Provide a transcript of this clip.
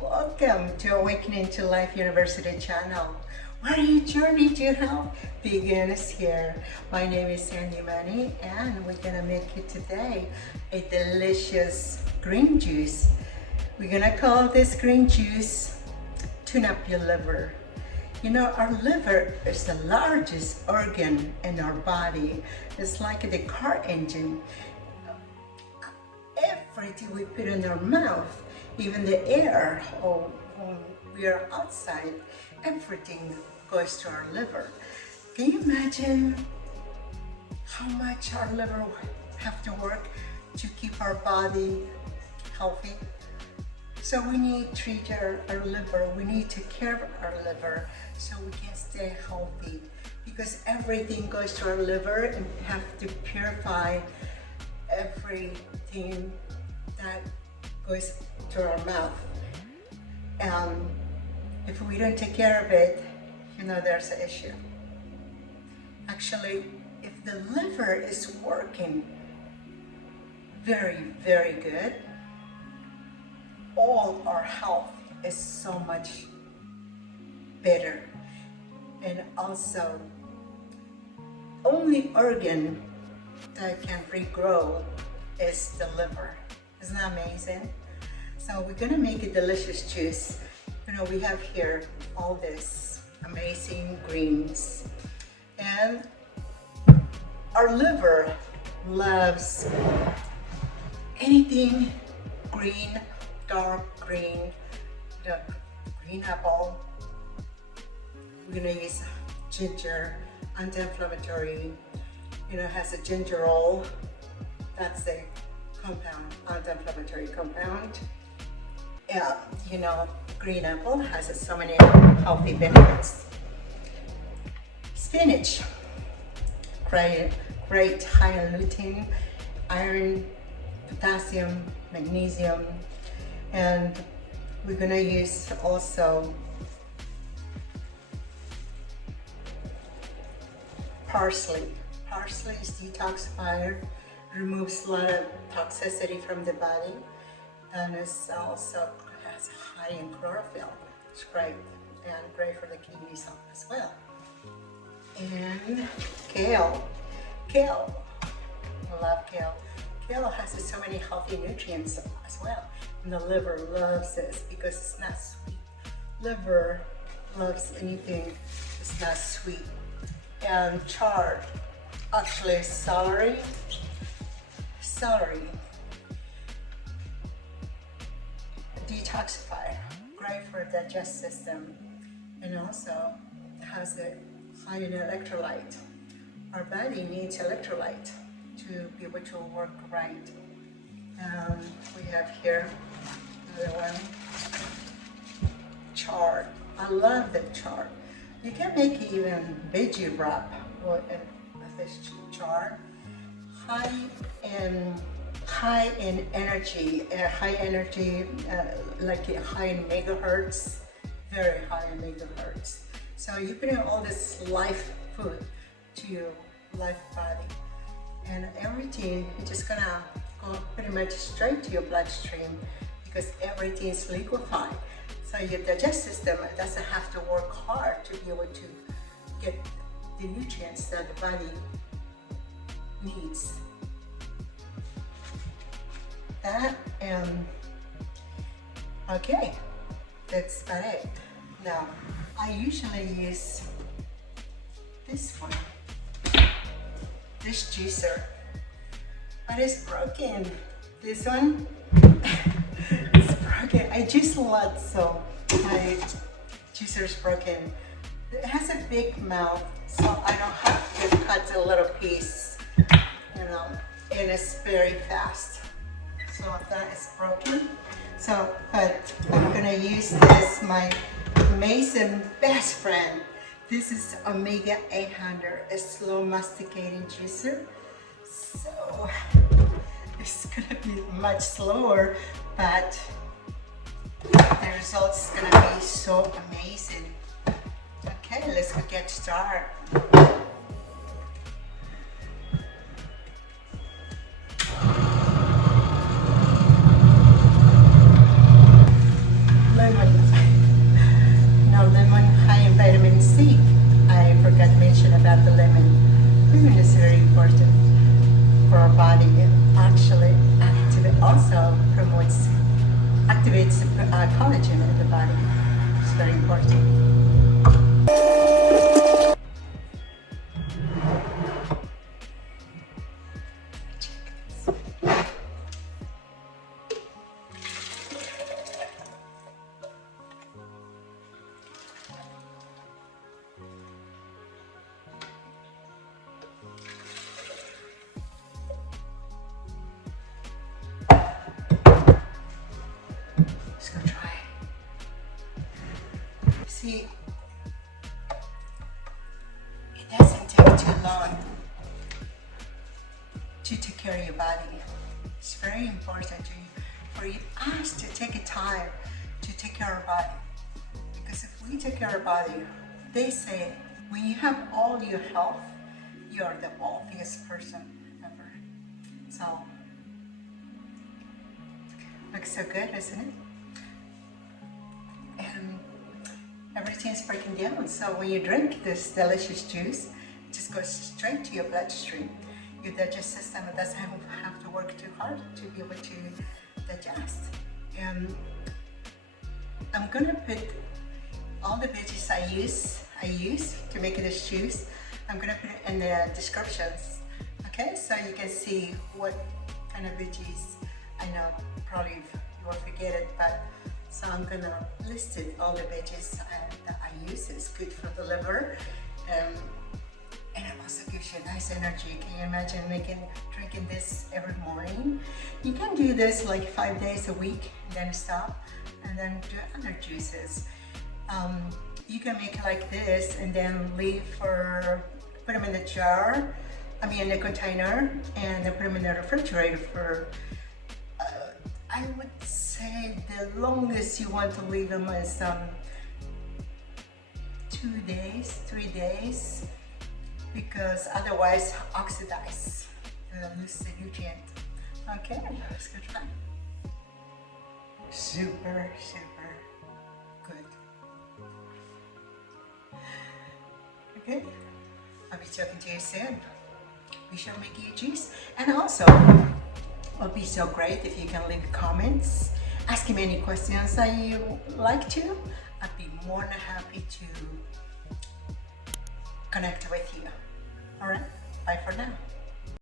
Welcome to Awakening to Life University channel, where your journey to health begins here. My name is Sandy Manny, and we're gonna make you today a delicious green juice. We're gonna call this green juice Tune Up Your Liver. You know, our liver is the largest organ in our body. It's like the car engine. Everything we put in our mouth, even the air, or when we are outside, everything goes to our liver. Can you imagine how much our liver have to work to keep our body healthy? So we need to treat our liver, we need to care of our liver so we can stay healthy, because everything goes to our liver and we have to purify everything that goes to our mouth. If we don't take care of it, you know, there's an issue. Actually, if the liver is working very, very good, all our health is so much better. And also, only organ that can regrow is the liver. Isn't that amazing? So we're gonna make a delicious juice. You know, we have here all this amazing greens, and our liver loves anything green, dark green, the green apple. We're gonna use ginger, anti-inflammatory. You know, has a gingerol. That's the compound, anti-inflammatory compound. Yeah, you know, green apple has so many healthy benefits. Spinach, great high in lutein, iron, potassium, magnesium, and we're gonna use also parsley. Parsley is detoxifier, removes a lot of toxicity from the body, and it's also has high in chlorophyll. It's great, and great for the kidneys as well. And kale. I love kale. Kale has so many healthy nutrients as well, and the liver loves this because it's not sweet. Liver loves anything that's not sweet. And chard, actually celery, detoxify, great for the digestive system, and also has a high in electrolyte. Our body needs electrolyte to be able to work right. We have here another one, chard. I love the chard. You can make even veggie wrap with this chard. High in energy, like high in megahertz, very high in megahertz. So you put in all this life food to your life body, and everything is just gonna go pretty much straight to your bloodstream because everything is liquefied. So your digestive system doesn't have to work hard to be able to get the nutrients that the body needs. That, okay, that's about it. Now, I usually use this one, this juicer, but it's broken. This one, it's broken. I juice a lot, so my juicer is broken. It has a big mouth, so I don't have to cut a little piece, you know, and it's very fast. So that is broken. So, but I'm gonna use this, my amazing best friend. This is Omega 800, a slow masticating juicer. So much slower, but the results is gonna be so amazing. Okay, let's go get started. Lemon. Now lemon high in vitamin C. I forgot to mention about the lemon. Lemon is very important for our body. It actually also activates collagen in the body. It's very important. See, it doesn't take too long to take care of your body. It's very important for us to take a time to take care of our body. Because if we take care of our body, they say when you have all your health, you are the wealthiest person ever. So, looks so good, isn't it? And everything is breaking down. So when you drink this delicious juice, it just goes straight to your bloodstream. Your digestive system doesn't have to work too hard to be able to digest. And I'm gonna put all the veggies I use to make this juice. I'm gonna put it in the descriptions. Okay, so you can see what kind of veggies. I know probably you will forget it, but so I'm gonna list it, all the veggies that I use. It's good for the liver, and it also gives you nice energy. Can you imagine drinking this every morning? You can do this like 5 days a week, and then stop, and then do other juices. You can make it like this, and then put them in the jar, in the container, and then put them in the refrigerator for. I would say the longest you want to leave them is 2 days, 3 days, because otherwise oxidize, lose the nutrient. Okay, let's go try. Super, super good. Okay, I'll be talking to you soon. We shall make you juice, and also. It would be so great if you can leave comments, ask me any questions that you like to. I'd be more than happy to connect with you. All right, bye for now.